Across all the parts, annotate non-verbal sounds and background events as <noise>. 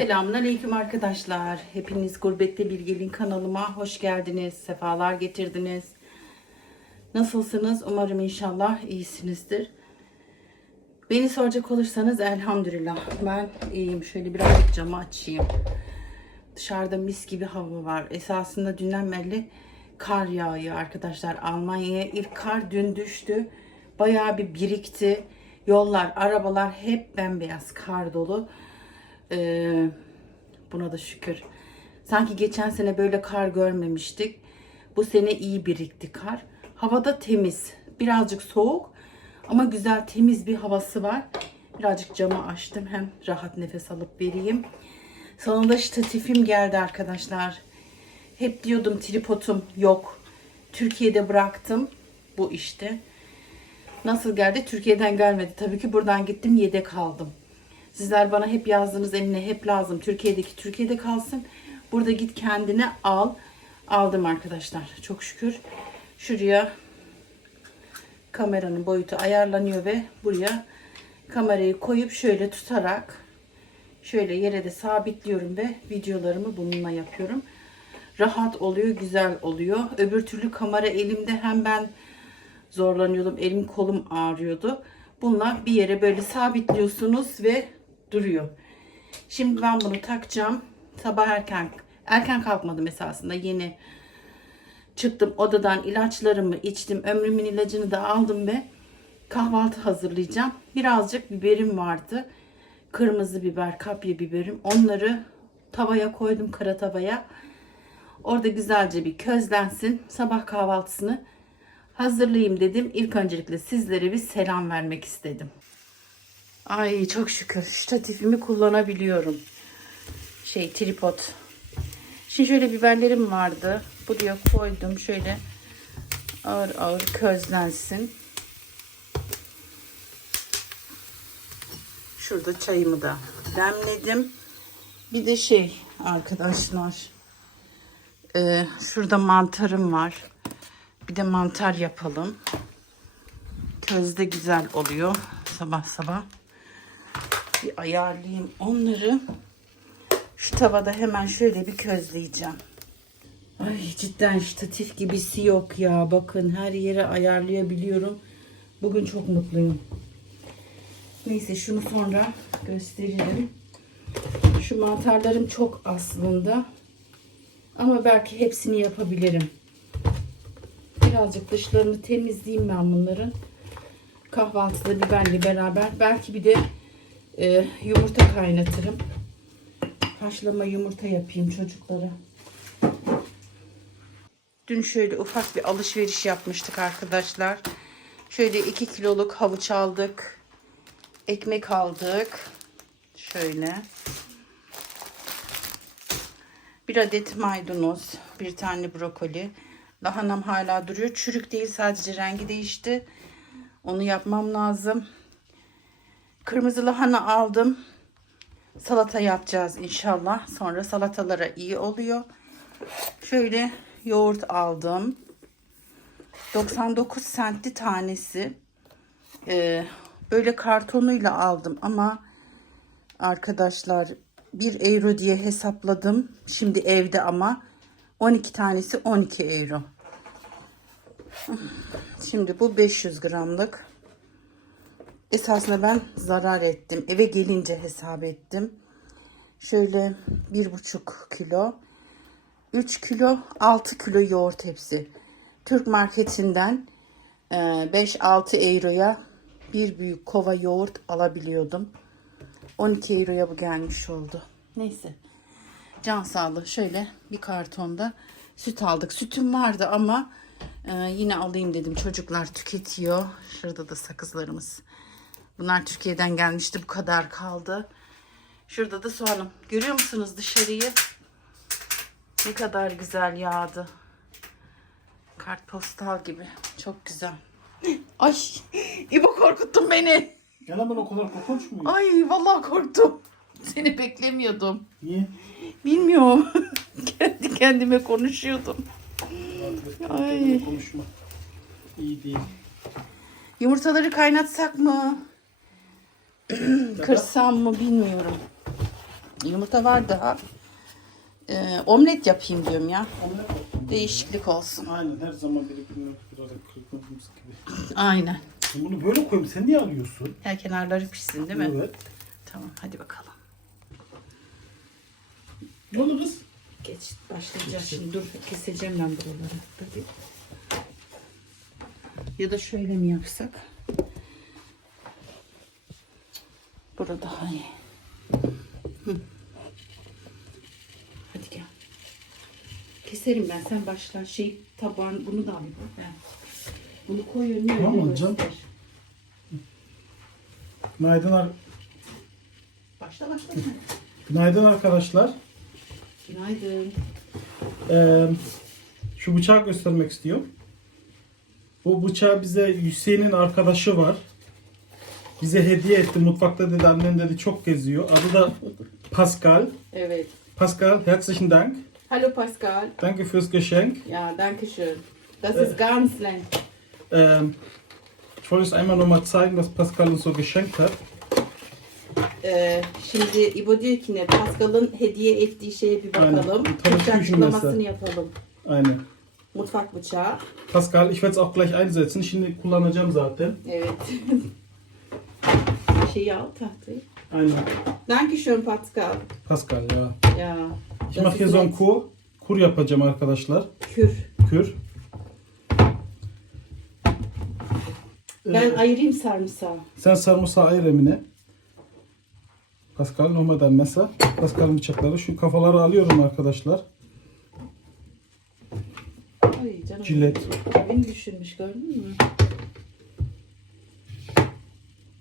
Selamünaleyküm arkadaşlar. Hepiniz Gurbette Bir kanalıma hoş geldiniz. Sefalar getirdiniz. Nasılsınız? Umarım inşallah iyisinizdir. Beni soracak olursanız elhamdülillah ben iyiyim. Şöyle birazcık camı açayım. Dışarıda mis gibi hava var. Esasında dünden beri kar yağıyor arkadaşlar. Almanya'ya ilk kar dün düştü. Bayağı bir birikti. Yollar, arabalar hep bembeyaz kar dolu. Ee, buna da şükür. Sanki geçen sene böyle kar görmemiştik. Bu sene iyi birikti kar. Havada temiz. Birazcık soğuk ama güzel temiz bir havası var. Birazcık camı açtım. Hem rahat nefes alıp vereyim. Sonunda ştatifim geldi arkadaşlar. Hep diyordum tripodum yok. Türkiye'de bıraktım. Bu işte. Nasıl geldi? Türkiye'den gelmedi. Tabii ki buradan gittim yedek aldım. Sizler bana hep yazdınız Emine hep lazım. Türkiye'deki Türkiye'de kalsın. Burada git kendine al. Aldım arkadaşlar. Çok şükür. Şuraya kameranın boyutu ayarlanıyor ve buraya kamerayı koyup şöyle tutarak şöyle yere de sabitliyorum ve videolarımı bununla yapıyorum. Rahat oluyor, güzel oluyor. Öbür türlü kamera elimde hem ben zorlanıyordum. Elim kolum ağrıyordu. Bunlar bir yere böyle sabitliyorsunuz ve duruyor. Şimdi ben bunu takacağım. Sabah erken erken kalkmadım esasında. Yeni çıktım odadan ilaçlarımı içtim. Ömrümün ilacını da aldım ve kahvaltı hazırlayacağım. Birazcık biberim vardı. Kırmızı biber, kapya biberim. Onları tavaya koydum kara tavaya. Orada güzelce bir közlensin. Sabah kahvaltısını hazırlayayım dedim. İlk öncelikle sizlere bir selam vermek istedim. Ay çok şükür ştatifimi kullanabiliyorum. Şey tripod. Şimdi şöyle biberlerim vardı. Buraya koydum. Şöyle ağır ağır közlensin. Şurada çayımı da demledim. Bir de şey arkadaşlar. e, şurada mantarım var. Bir de mantar yapalım. Közde güzel oluyor sabah sabah. Bir ayarlayayım onları. Şu tavada hemen şöyle bir közleyeceğim. Ay cidden ştatif gibisi yok ya. Bakın her yere ayarlayabiliyorum. Bugün çok mutluyum. Neyse şunu sonra gösteririm. Şu mantarlarım çok aslında. Ama belki hepsini yapabilirim. Birazcık dışlarını temizleyeyim ben bunların. Kahvaltıda biberle beraber. Belki bir de e, yumurta kaynatırım. Haşlama yumurta yapayım çocuklara. Dün şöyle ufak bir alışveriş yapmıştık arkadaşlar. Şöyle 2 kiloluk havuç aldık. Ekmek aldık. Şöyle. Bir adet maydanoz. Bir tane brokoli. Lahanam hala duruyor. Çürük değil sadece rengi değişti. Onu yapmam lazım. Kırmızı lahana aldım. Salata yapacağız inşallah. Sonra salatalara iyi oluyor. Şöyle yoğurt aldım. 99 sentli tanesi. Ee, böyle kartonuyla aldım ama arkadaşlar 1 euro diye hesapladım. Şimdi evde ama 12 tanesi 12 euro. Şimdi bu 500 gramlık. Esasında ben zarar ettim. Eve gelince hesap ettim. Şöyle bir buçuk kilo. 3 kilo 6 kilo yoğurt hepsi. Türk marketinden 5-6 euroya bir büyük kova yoğurt alabiliyordum. 12 euroya bu gelmiş oldu. Neyse. Can sağlığı şöyle bir kartonda süt aldık. Sütüm vardı ama e, yine alayım dedim. Çocuklar tüketiyor. Şurada da sakızlarımız. Bunlar Türkiye'den gelmişti. Bu kadar kaldı. Şurada da soğanım. Görüyor musunuz dışarıyı? Ne kadar güzel yağdı. Kartpostal gibi. Çok güzel. <gasps> Ay İbo korkuttun beni. Yalan ben o kadar korkunç muyum? Ay vallahi korktum. Seni beklemiyordum. Niye? Bilmiyorum. <laughs> Kendi kendime konuşuyordum. Ay. Konuşma. İyi değil. Yumurtaları kaynatsak mı? Kırsam mı bilmiyorum. Yumurta var daha. Ee, omlet yapayım diyorum ya. Onlar bakın. Değişiklik olsun. Aynen her zaman birbirine kırarak kırpmadığımız gibi. Aynen. Bunu böyle koyayım. Sen niye alıyorsun? Her kenarları pişsin değil mi? Evet. Tamam hadi bakalım. Ne oldu kız? Geç başlayacağız şimdi. Dur keseceğim ben buraları. Bir. Ya da şöyle mi yapsak? Burada daha iyi. Hı. Hadi gel. Keserim ben. Sen başla. Şey tabağın bunu da alayım. Ben. Bunu koy önüne. Tamam öyle alacağım. göster. Günaydın, ar- Başla başla. Günaydın arkadaşlar. Günaydın. Ee, şu bıçağı göstermek istiyorum. Bu bıçağı bize Hüseyin'in arkadaşı var. Bize hediye etti. Mutfakta dedi annen dedi çok geziyor. Adı da Pascal. Evet. Pascal, herzlichen Dank. Hallo Pascal. Danke fürs Geschenk. Ja, danke schön. Das ist ganz lecker. Ähm, ich wollte es einmal nur mal zeigen, was Pascal uns so geschenkt hat. Ee, şimdi İbo diyor ki ne? Pascal'ın hediye ettiği şeye bir Aynen. bakalım. Tabii Türkçe küçük açıklamasını yapalım. Eine. Mutfak bıçağı. Pascal, ich werde es auch gleich einsetzen. Şimdi kullanacağım zaten. Evet. <laughs> Şeyi al tahtayı. Eine. Dankeschön Pascal. Pascal ya. Ya. Ich das mache hier so nett. Kur. Kur yapacağım arkadaşlar. Kür. Kür. Ben Ee, ayırayım sarımsağı. Sen sarımsağı ayır Emine. Pascal normalden mesela. Pascal'ın bıçakları. Şu kafaları alıyorum arkadaşlar. Ay canım. Cilet. Beni düşünmüş gördün mü?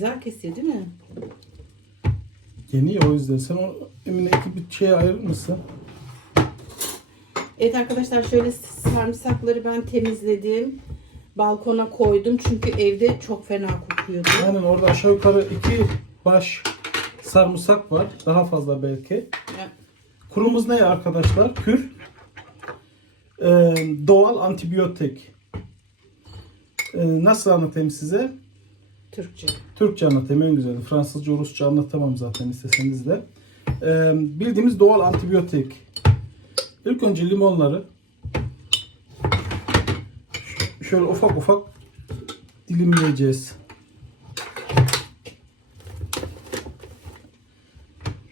Güzel kesiyor değil mi? Yeni ya o yüzden. Sen o Emine iki bir şeye ayırır mısın? Evet arkadaşlar şöyle sarımsakları ben temizledim. Balkona koydum çünkü evde çok fena kokuyordu. Aynen orada aşağı yukarı iki baş sarımsak var. Daha fazla belki. Ya, Kurumuz ne arkadaşlar? Kür. Ee, doğal antibiyotik. Ee, nasıl anlatayım size? Türkçe. Türkçe anlatayım en güzeli. Fransızca, Rusça anlatamam zaten isteseniz de. Ee, bildiğimiz doğal antibiyotik. İlk önce limonları şöyle ufak ufak dilimleyeceğiz.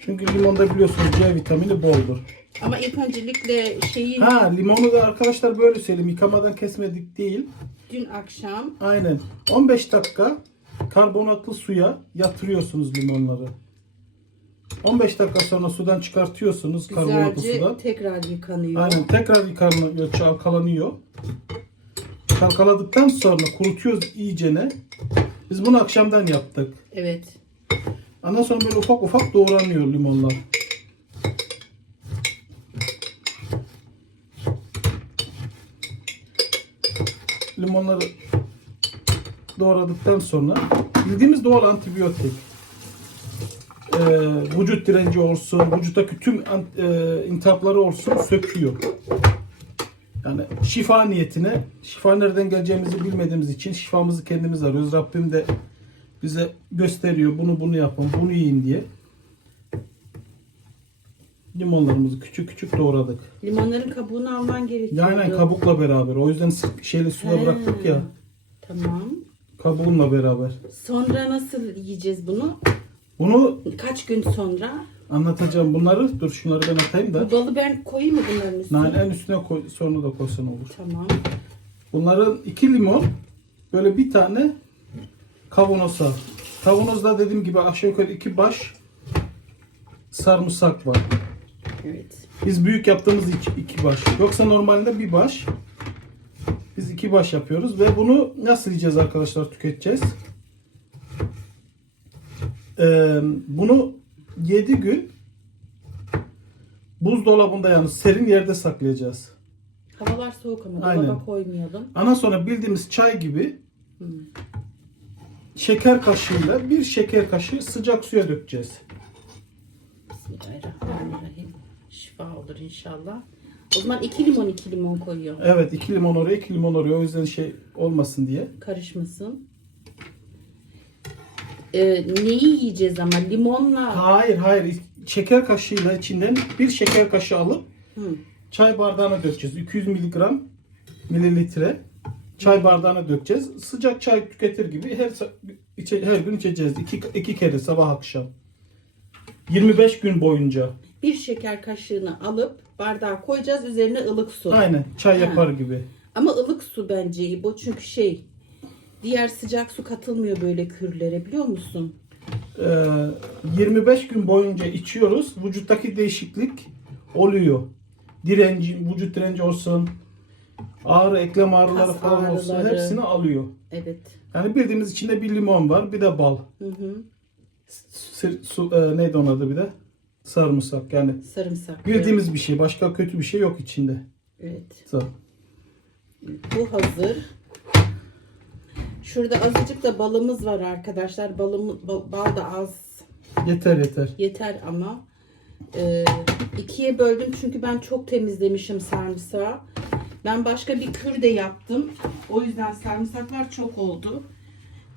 Çünkü limonda biliyorsunuz C vitamini boldur. Ama ilk öncelikle şeyi Ha limonu da arkadaşlar böyle söyleyeyim. Yıkamadan kesmedik değil. dün akşam Aynen. 15 dakika karbonatlı suya yatırıyorsunuz limonları. 15 dakika sonra sudan çıkartıyorsunuz karbonatlı güzelce sudan. tekrar yıkanıyor. Aynen tekrar yıkanıyor, çalkalanıyor. Çalkaladıktan sonra kurutuyoruz iyicene. Biz bunu akşamdan yaptık. Evet. Ondan sonra böyle ufak ufak doğranıyor limonlar. Limonları doğradıktan sonra bildiğimiz doğal antibiyotik. Ee, vücut direnci olsun, vücuttaki tüm e, intihapları olsun söküyor. Yani şifa niyetine, şifa nereden geleceğimizi bilmediğimiz için şifamızı kendimiz arıyoruz. Rabbim de bize gösteriyor bunu bunu yapın, bunu yiyin diye. Limonlarımızı küçük küçük doğradık. Limonların kabuğunu alman gerekiyor. Yani kabukla beraber. O yüzden şeyle suda bıraktık ya. Tamam. Kabuğunla beraber. Sonra nasıl yiyeceğiz bunu? Bunu Kaç gün sonra? anlatacağım bunları. Dur şunları ben atayım da. Bu balı ben koyayım mı bunların üstüne? Nane en üstüne koy, sonra da koysan olur. Tamam. Bunların iki limon, böyle bir tane kavanoza. Kavanozda dediğim gibi aşağı yukarı iki baş sarımsak var. Evet. Biz büyük yaptığımız iki, iki baş. Yoksa normalde bir baş. Biz iki baş yapıyoruz ve bunu nasıl yiyeceğiz arkadaşlar tüketeceğiz? Ee, bunu 7 gün buzdolabında yani serin yerde saklayacağız. Havalar soğuk ama Aynen. dolaba koymayalım. Ondan sonra bildiğimiz çay gibi şeker kaşığıyla bir şeker kaşığı sıcak suya dökeceğiz. Bismillahirrahmanirrahim. Şifa olur inşallah. O zaman iki limon iki limon koyuyor. Evet iki limon oraya iki limon oraya o yüzden şey olmasın diye. Karışmasın. Ee, neyi yiyeceğiz ama limonla Hayır hayır şeker kaşığıyla içinden bir şeker kaşığı alıp Hı. çay bardağına dökeceğiz. 200 miligram mililitre çay bardağına dökeceğiz. Sıcak çay tüketir gibi her içe- her gün içeceğiz. İki, iki kere sabah akşam. 25 gün boyunca. Bir şeker kaşığını alıp bardağa koyacağız. Üzerine ılık su. Aynen çay yapar gibi. Ama ılık su bence iyi. Bu çünkü şey diğer sıcak su katılmıyor böyle kürlere biliyor musun? Ee, 25 gün boyunca içiyoruz. Vücuttaki değişiklik oluyor. Direnci, vücut direnci olsun, ağrı, eklem ağrıları Kas falan olsun ağrıları. hepsini alıyor. Evet. Yani bildiğimiz içinde bir limon var, bir de bal. Hı hı. Sir- su, e, neydi onun adı bir de? Sarımsak yani. Sarımsak. Bildiğimiz bir şey. Başka kötü bir şey yok içinde. Evet. Sağ. Bu hazır. Şurada azıcık da balımız var arkadaşlar. Balım, bal, bal da az Yeter yeter. yeter ama. Ee, ikiye böldüm çünkü ben çok temizlemişim sarımsağı. Ben başka bir kür de yaptım. O yüzden sarımsaklar çok oldu.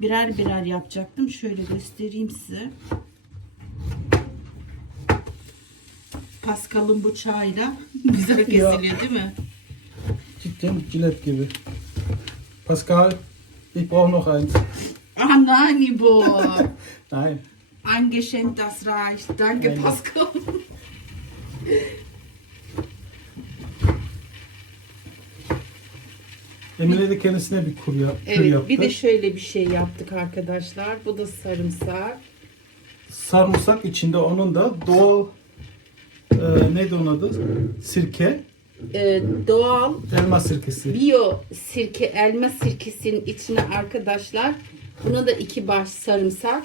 Birer birer yapacaktım. Şöyle göstereyim size. Pascal'ın bıçağıyla güzel kesiliyor değil mi? Cidden cilet gibi. Pascal, ich brauche noch eins. Ah nein, Ibo. Nein. Ein Geschenk, das reicht. Danke, Nein. Pascal. <laughs> Emine de kendisine bir kur, yap, Evet, yaptı. bir de şöyle bir şey yaptık arkadaşlar. Bu da sarımsak. sarımsak içinde onun da doğal e, neydi onun adı? Sirke. Ee, doğal Elma sirkesi. Bio sirke, elma sirkesinin içine arkadaşlar buna da iki baş sarımsak.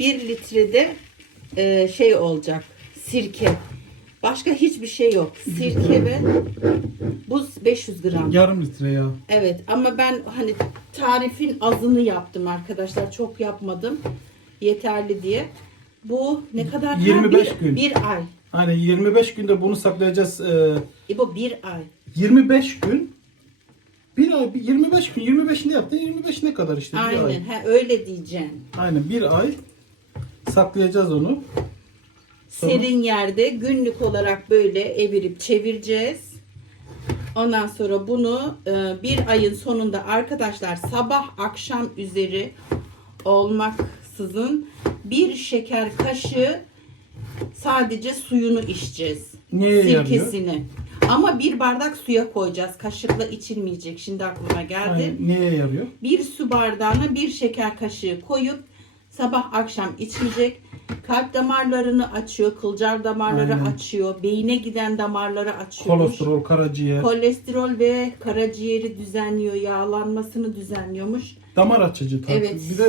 Bir litrede e, şey olacak sirke. Başka hiçbir şey yok. Sirke ve bu 500 gram. Yarım litre ya. Evet ama ben hani tarifin azını yaptım arkadaşlar. Çok yapmadım. Yeterli diye. Bu ne kadar? Ha, 25 bir, gün. Bir ay. Hani 25 günde bunu saklayacağız. E, E bu bir ay. 25 gün bir ay, bir 25 gün, 25'inde yaptı. 25 ne kadar işte? Bir ay. Aynen. Öyle diyeceğim. Aynen bir ay saklayacağız onu. Sonra- Serin yerde günlük olarak böyle evirip çevireceğiz. Ondan sonra bunu e, bir ayın sonunda arkadaşlar sabah akşam üzeri olmaksızın bir şeker kaşığı sadece suyunu içeceğiz. Neye yarıyor? Sirkesini. Ama bir bardak suya koyacağız. Kaşıkla içilmeyecek. Şimdi aklıma geldi. Aynen. Neye yarıyor? Bir su bardağına bir şeker kaşığı koyup sabah akşam içmeyecek. Kalp damarlarını açıyor, kılcal damarları Aynen. açıyor, beyine giden damarları açıyor. Kolesterol, karaciğer, Kolesterol ve karaciğeri düzenliyor, yağlanmasını düzenliyormuş. Damar açıcı. tar- Evet. Bir de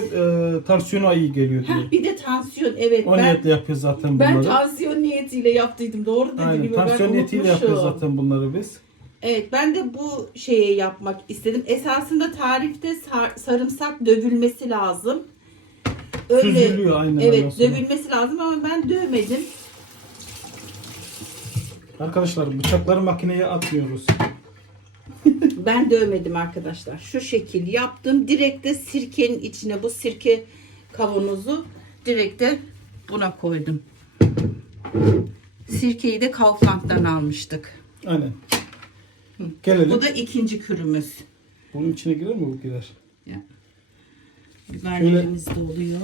e, tansiyona iyi geliyor. Heh, bir de tansiyon, evet O ben niyetle yapıyoruz zaten ben bunları. tansiyon niyetiyle yaptıydım. Doğru dedim. Aynen. Tansiyon ben niyetiyle unutmuşum. yapıyoruz zaten bunları biz. Evet ben de bu şeye yapmak istedim. Esasında tarifte sar- sarımsak dövülmesi lazım. Süzülüyor aynen Evet dövülmesi lazım ama ben dövmedim. Arkadaşlar bıçakları makineye atmıyoruz. Ben dövmedim arkadaşlar. Şu şekil yaptım. Direkt de sirkenin içine bu sirke kavanozu direkt de buna koydum. Sirkeyi de Kaufland'dan almıştık. Aynen. Gelelim. Bu da ikinci kürümüz. Bunun içine girer mi bu girer? Biberlerimiz de oluyor.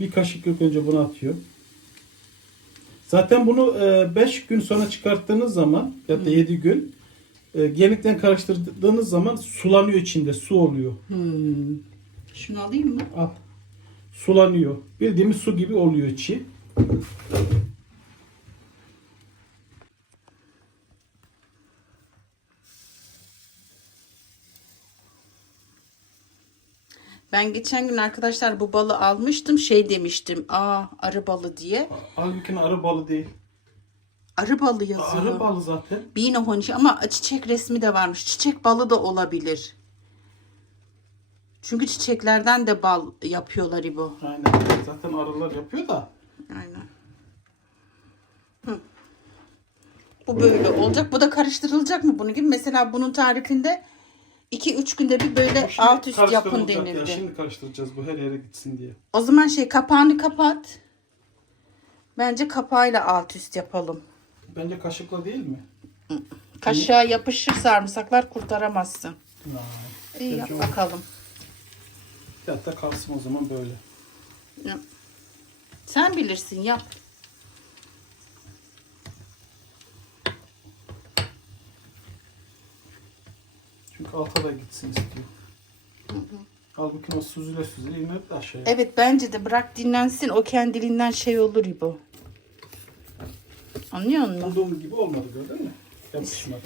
Bir kaşık yok önce bunu atıyor. Zaten bunu 5 gün sonra çıkarttığınız zaman ya da 7 gün e, karıştırdığınız zaman sulanıyor içinde. Su oluyor. Hmm. Şunu alayım mı? Al. Sulanıyor. Bildiğimiz su gibi oluyor içi. Ben geçen gün arkadaşlar bu balı almıştım. Şey demiştim. Aa arı balı diye. Halbuki arı balı değil. Arı balı yazıyor. Arı balı zaten. Bine honişi ama çiçek resmi de varmış. Çiçek balı da olabilir. Çünkü çiçeklerden de bal yapıyorlar İbo. Aynen. Zaten arılar yapıyor da. Aynen. Hı. Bu böyle olacak. Bu da karıştırılacak mı bunun gibi? Mesela bunun tarifinde 2-3 günde bir böyle Şimdi alt üst yapın karıştırılacak ya. denildi. Şimdi karıştıracağız bu her yere gitsin diye. O zaman şey kapağını kapat. Bence kapağıyla alt üst yapalım. Bence kaşıkla değil mi? Kaşığa yapışır sarımsaklar kurtaramazsın. Ha. İyi yap Bence o- bakalım. Hatta kalsın o zaman böyle. Ya. Sen bilirsin yap. Çünkü alta da gitsin istiyor. Halbuki o süzüle süzüle de aşağıya. Evet bence de bırak dinlensin o kendiliğinden şey olur İbo. Anlıyor musun? Umduğum gibi olmadı gördün mü? Yapışmadı.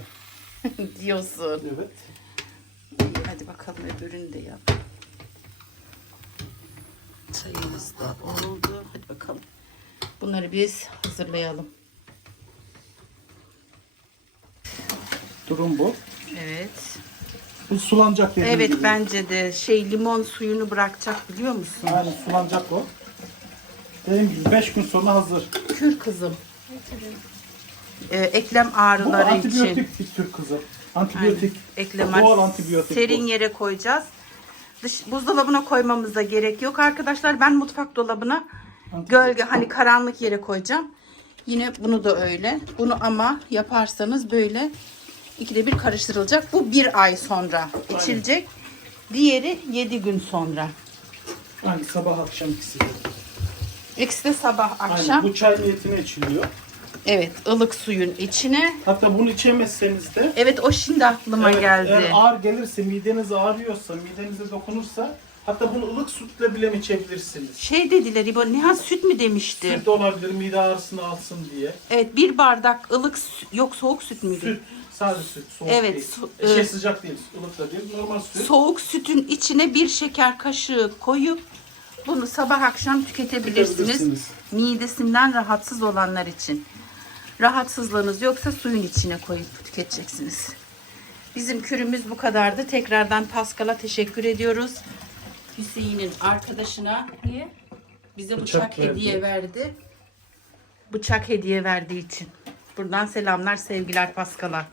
<laughs> Diyorsun. Evet. Hadi bakalım öbürünü de yap. Çayımız da oldu. Hadi bakalım. Bunları biz hazırlayalım. Durum bu. Evet. Bu sulanacak dediğim Evet gibi. bence de şey limon suyunu bırakacak biliyor musun? Aynen sulanacak o. Dediğim gibi 5 gün sonra hazır. Kür kızım. Ee, eklem Bu ağrıları için. antibiyotik bir tür kızım. Antibiyotik. Eklem Doğal antibiyotik Serin bu. yere koyacağız. Dış, buzdolabına koymamıza gerek yok arkadaşlar. Ben mutfak dolabına gölge hani karanlık yere koyacağım. Yine bunu da öyle. Bunu ama yaparsanız böyle ikide bir karıştırılacak. Bu bir ay sonra içilecek. Diğeri 7 gün sonra. Aynı sabah akşam ikisi. İkisi de sabah Aynen. akşam. Bu çay niyetine içiliyor. Evet ılık suyun içine. Hatta bunu içemezseniz de Evet o şimdi aklıma Evet, geldi. Eğer ağır gelirse, mideniz ağrıyorsa, midenize dokunursa hatta bunu ılık sütle bile mi içebilirsiniz? Şey dediler İbo Nihat süt mü demişti? Süt de olabilir mide ağrısını alsın diye. Evet bir bardak ılık yok soğuk süt müydü? Süt, sadece süt, soğuk Evet, değil. su- E, şey e, sıcak değil, ılık da değil, normal süt. Soğuk sütün içine bir şeker kaşığı koyup bunu sabah akşam tüketebilirsiniz. Tüketebilirsiniz. Midesinden rahatsız olanlar için. Rahatsızlığınız yoksa suyun içine koyup tüketeceksiniz. Bizim kürümüz bu kadardı. Tekrardan Paskal'a teşekkür ediyoruz. Hüseyin'in arkadaşına Niye? bize Bıçak bıçak, verdi. hediye verdi. Bıçak hediye verdiği için. Buradan selamlar, sevgiler Paskal'a.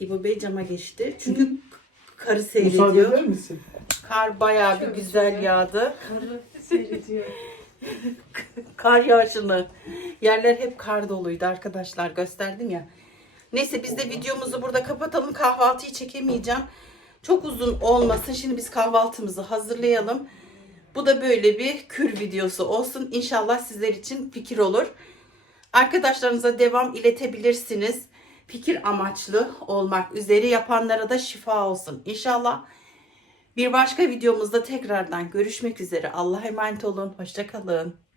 İbo Bey cama geçti. Çünkü karı Müsaade seyrediyor. eder misin? Kar bayağı bir güzel yağdı. Karı seyrediyor. <laughs> Kar yağışını. Yerler hep kar doluydu arkadaşlar. Gösterdim ya. Neyse biz de videomuzu burada kapatalım. Kahvaltıyı çekemeyeceğim. Çok uzun olmasın. Şimdi biz kahvaltımızı hazırlayalım. Bu da böyle bir kür videosu olsun. İnşallah sizler için fikir olur. Arkadaşlarınıza devam iletebilirsiniz. Fikir amaçlı olmak üzere yapanlara da şifa olsun. İnşallah bir başka videomuzda tekrardan görüşmek üzere. Allah'a emanet olun. Hoşçakalın.